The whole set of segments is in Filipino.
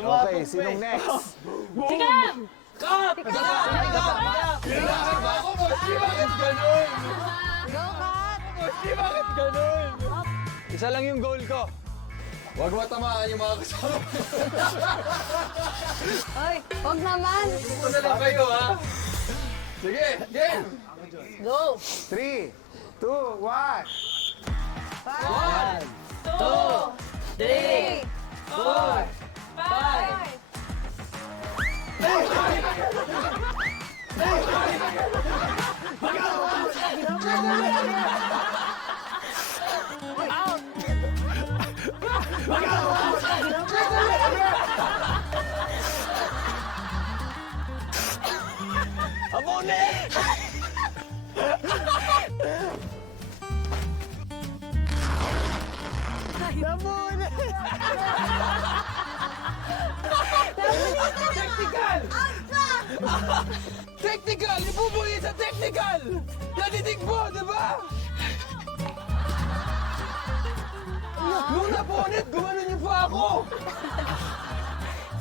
Okay, sinong next? Tikam! Kap! Kailangan ba ako, Moshi? Bakit ganun? Go, Kat! Moshi, bakit ganun? Isa lang yung goal ko. Huwag matamaan yung mga kasama. Oy, wag naman! Muna lang kayo, ha? Sige, game! Go! 3, 2, 1. 1, 2, 3, 4, 5. Technical! Technical! Ibubuhay sa technical! Nadidig mo, di ba? Nung napunit, gumanon niyo pa ako!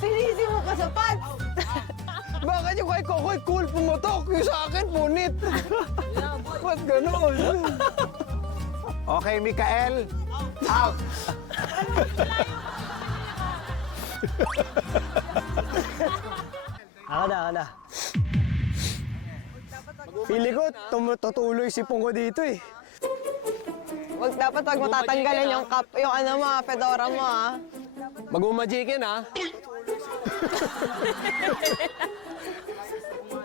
Sinisi mo ka sa pants! Bakit yung kay Kokoy cool pumutok? Yung sa akin, punit! Ba't ganon? Okay, Mikael. Out. Ako na. Pili ko, tutuloy si Pungko dito eh. Dapat wag mo tatanggalin yung cap, yung ano mo, fedora mo, ah. Mag-umajikin, ha?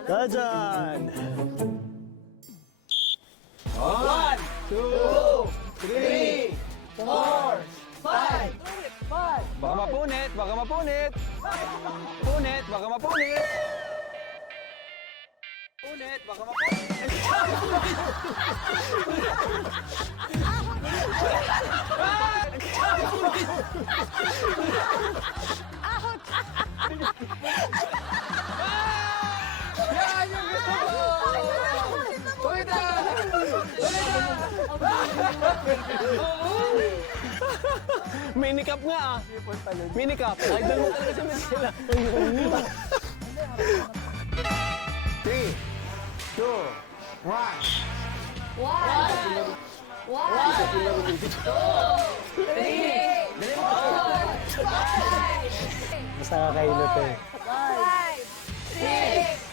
Dajan! 1, 2, 3, 4, 5. Baka mapunit, baka mapunit. Punit, baka mapunit. Punit, baka mapunit. Yan yung gusto ko! Ulit na! Minicap nga ah. Minicap. Idol mo talaga sa Messila. 3, 2, 1. Basta kakahilot eh. 5.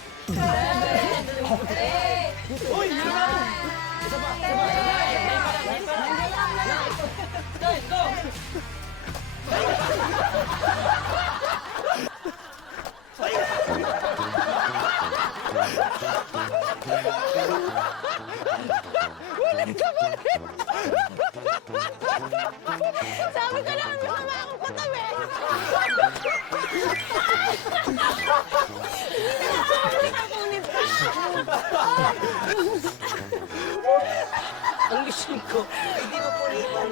Sabi ko lang, hindi naman akong katabi! Ang gising ko. Hindi mo pulitan.